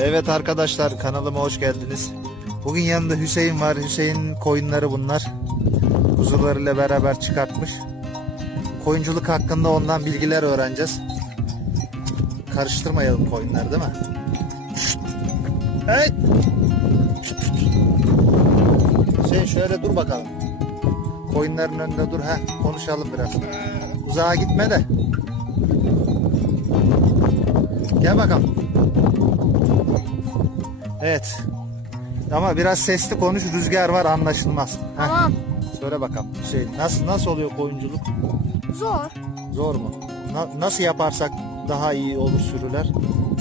Evet arkadaşlar kanalıma hoş geldiniz. Bugün yanında Hüseyin var. Hüseyin koyunları bunlar. Kuzularıyla beraber çıkartmış. Koyunculuk hakkında ondan bilgiler öğreneceğiz. Karıştırmayalım koyunları değil mi? Şşt. Hüseyin şöyle dur bakalım. Koyunların önünde dur. Heh, konuşalım biraz. Uzağa gitme de. Gel bakalım. Evet. Ama biraz sesli konuş, rüzgar var anlaşılmaz. Heh, Tamam. söyle bakalım Hüseyin. Nasıl nasıl oluyor koyunculuk? Zor. Zor mu? Na- nasıl yaparsak daha iyi olur sürüler?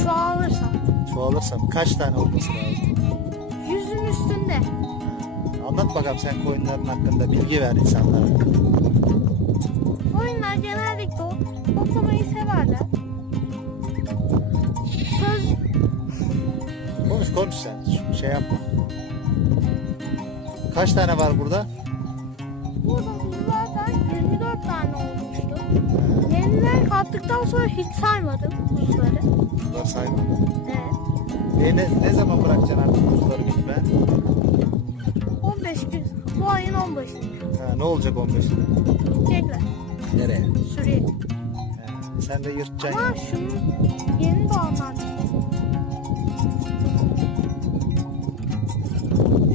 Çoğalırsa. Çoğalırsa mı? Kaç tane olması lazım? Yüzün üstünde. Anlat bakalım sen koyunların hakkında bilgi ver insanlara. Oyunlar genellikle o- toplamayı severler. Konuş sen. Şey yapma. Kaç tane var burada? burada kuzulardan 24 tane olmuştu. Yeniler kattıktan sonra hiç saymadım kuzuları. Kuzular sayma. Evet. E ne, ne zaman bırakacaksın artık kuzuları bitme? 15 gün. Bu ayın 15'inde. Ha, ne olacak 15'inde? Gidecekler. Nereye? Sürüye. Ha, sen de yırtacaksın. Ama şunun yeni doğanlar.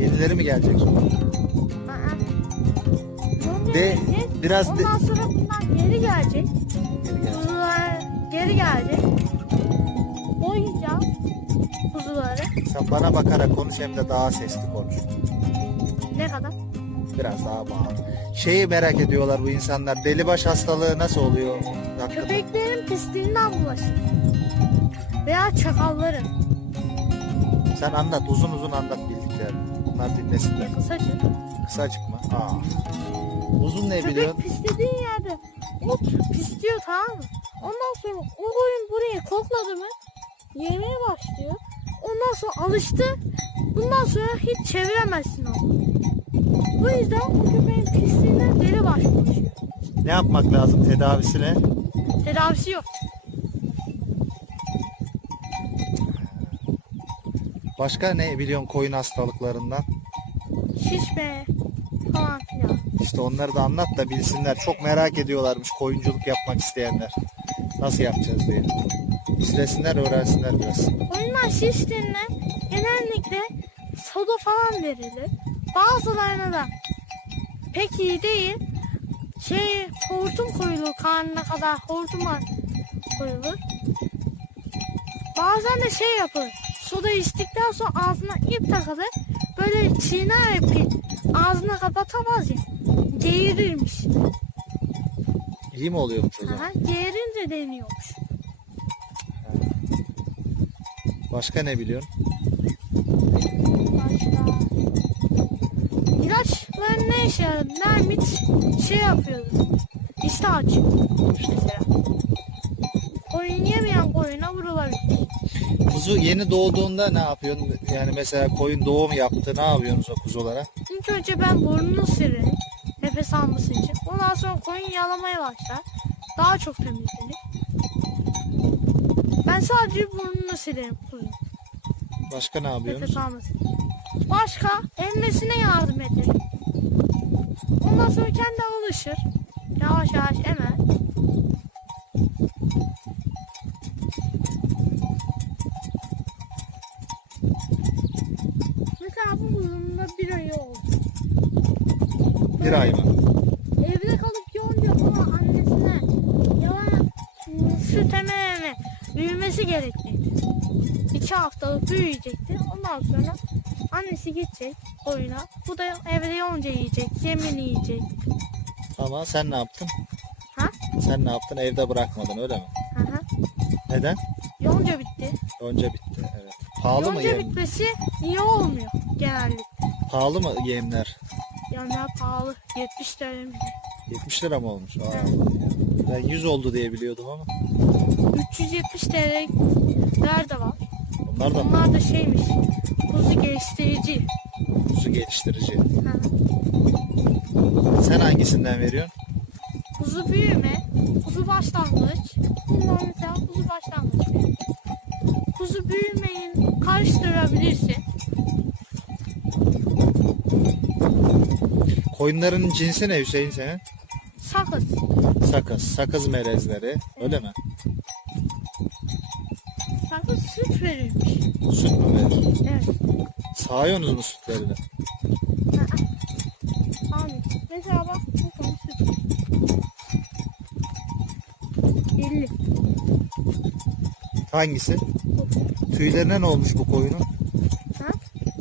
Yenileri mi gelecek sonra? Aa. De, gelecek. biraz de, Ondan sonra bunlar geri gelecek. Geri gelecek. Kuzular geri gelecek. Boyayacağım kuzuları. Sen bana bakarak konuş hem de daha sesli konuş. Ne kadar? Biraz daha bağlı. Şeyi merak ediyorlar bu insanlar. Delibaş hastalığı nasıl oluyor? Hakkında. Köpeklerin pisliğinden bulaşır. Veya çakalların. Sen anlat uzun uzun anlat bildiklerini. Bunlar dinlesinler. Kısaca. Kısacık mı? Aa. Uzun ne Köpek biliyorsun? pislediği yerde ot pisliyor tamam mı? Ondan sonra o koyun burayı kokladı mı yemeye başlıyor. Ondan sonra alıştı. Bundan sonra hiç çeviremezsin onu. Bu yüzden o köpeğin pisliğinden deli baş bulaşıyor. Ne yapmak lazım tedavisine? Tedavisi yok. Başka ne biliyorsun koyun hastalıklarından? Şişme falan filan. İşte onları da anlat da bilsinler. Çok merak ediyorlarmış koyunculuk yapmak isteyenler. Nasıl yapacağız diye. İzlesinler öğrensinler biraz. Oyunlar şiştiğinde genellikle soda falan verilir. Bazılarına da pek iyi değil. Şey hortum koyulur karnına kadar hortumlar koyulur. Bazen de şey yapılır. Soda içtikten sonra ağzına ip takılır. Böyle çiğner ipi ağzına kapatamaz ya. Geğirirmiş. İyi mi oluyormuş o zaman? Aha, geğirince deniyormuş. Başka ne biliyorsun? Başka. İlaçların ne işe yaradı? Nermit şey yapıyordu. İşte açıyor. Mesela. Yemeyen koyuna vurulabilir. Kuzu yeni doğduğunda ne yapıyorsun? Yani mesela koyun doğum yaptı ne yapıyorsunuz o kuzulara? İlk önce ben burnunu silerim. Nefes alması için. Ondan sonra koyun yalamaya başlar. Daha çok temizlenir. Ben sadece burnunu silerim koyun. Başka ne yapıyorsunuz? Nefes alması. Başka emmesine yardım ederim. Ondan sonra kendi alışır. Yavaş yavaş emer. Ay mı? Evde kalıp yoğunca falan annesine yalan süt ememe büyümesi gerekliydi. İki haftalık büyüyecekti. Ondan sonra annesi gidecek oyuna. Bu da evde yoğunca yiyecek, yemini yiyecek. Ama sen ne yaptın? Ha? Sen ne yaptın? Evde bırakmadın öyle mi? Hı hı. Neden? Yoğunca bitti. Önce bitti. Evet. Pahalı mı yoğunca yem? bitmesi iyi olmuyor genellikle. Pahalı mı yemler? Yani ne pahalı. 70 TL mi? 70 lira mı olmuş? Aa, ben 100 oldu diye biliyordum ama. 370 TL'ler de var. Onlar da Onlar da şeymiş. Kuzu geliştirici. kuzu geliştirici. Hı. Sen hangisinden veriyorsun? Kuzu büyüme, kuzu başlangıç. Bunlar mesela kuzu başlangıç. Kuzu büyümeyin karıştırabilirsin. Koyunların cinsi ne Hüseyin senin? Sakız. Sakız. Sakız melezleri. Öyle mi? Sakız süt verirmiş. Süt mü verir? Evet. Sağıyorsunuz mu sütlerini? Abi mesela bak bu konu süt. 50. Hangisi? Tüylerine ne olmuş bu koyunun? Ha?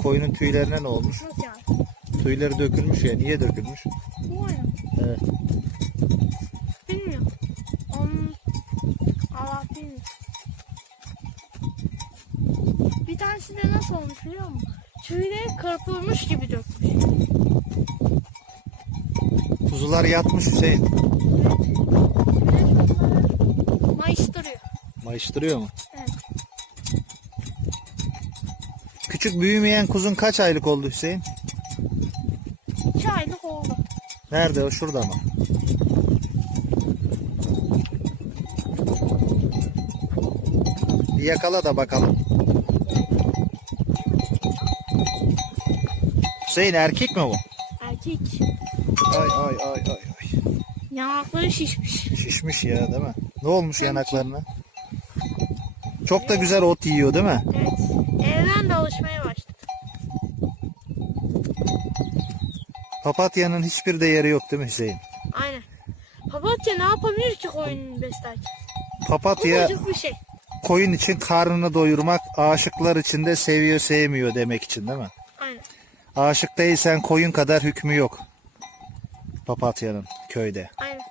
Koyunun tüylerine ne olmuş? Nasıl? Tüyleri dökülmüş ya. Niye dökülmüş? Bu oyun. Evet. Bilmiyorum. Onun Allah bilmiyor. Bir tanesi de nasıl olmuş biliyor musun? Tüyleri kırpılmış gibi dökmüş. Kuzular yatmış Hüseyin. Güneş onları mayıştırıyor. Mayıştırıyor mu? Evet. Küçük büyümeyen kuzun kaç aylık oldu Hüseyin? Nerede o? Şurada mı? Bir yakala da bakalım. Hüseyin erkek mi bu? Erkek. Ay ay ay ay ay. Yanakları şişmiş. Şişmiş ya değil mi? Ne olmuş yanaklarına? Çok da güzel ot yiyor değil mi? Evet. Evden de alışmaya başladı. Papatyanın hiçbir değeri yok değil mi Hüseyin? Aynen. Papatya ne yapabilir ki koyun beslerken? Papatya Ufacık bir şey. koyun için karnını doyurmak, aşıklar için de seviyor sevmiyor demek için değil mi? Aynen. Aşık değilsen koyun kadar hükmü yok. Papatyanın köyde. Aynen.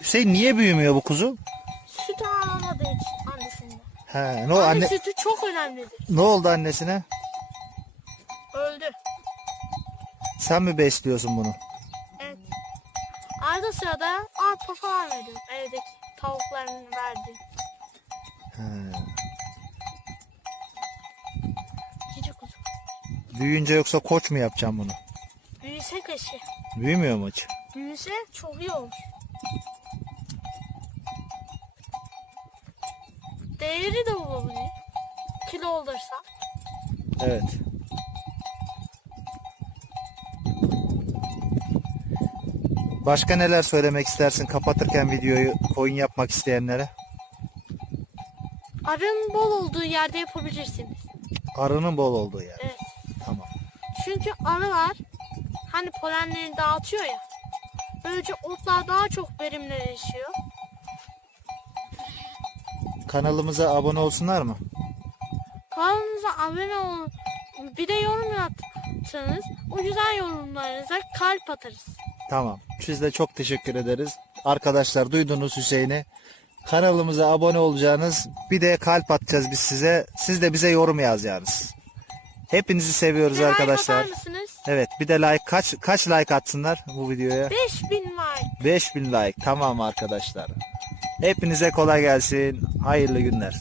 Hüseyin niye büyümüyor bu kuzu? Süt alamadığı için annesinden. He, ne, o- Anne, anne, sütü çok önemlidir. ne oldu annesine? Sen mi besliyorsun bunu? Evet. Arada sırada arpa falan veriyorum. Evdeki tavukların verdiği. He. Cici kuzu. Büyüyünce yoksa koç mu yapacağım bunu? Büyüse keşke. Büyümüyor mu hiç? Büyüse çok iyi olur. Değeri de olabilir. Kilo olursa. Evet. Başka neler söylemek istersin kapatırken videoyu koyun yapmak isteyenlere? Arın bol olduğu yerde yapabilirsiniz. Arının bol olduğu yer. Evet. Tamam. Çünkü arılar hani polenlerini dağıtıyor ya. Böylece otlar daha çok verimleşiyor. Kanalımıza abone olsunlar mı? Kanalımıza abone olun. Bir de yorum yapsanız o güzel yorumlarınıza kalp atarız. Tamam. Siz de çok teşekkür ederiz. Arkadaşlar duydunuz Hüseyin'i. Kanalımıza abone olacağınız bir de kalp atacağız biz size. Siz de bize yorum yazacaksınız. Hepinizi seviyoruz like arkadaşlar. Evet bir de like kaç kaç like atsınlar bu videoya? 5000 like. 5000 like tamam arkadaşlar. Hepinize kolay gelsin. Hayırlı günler.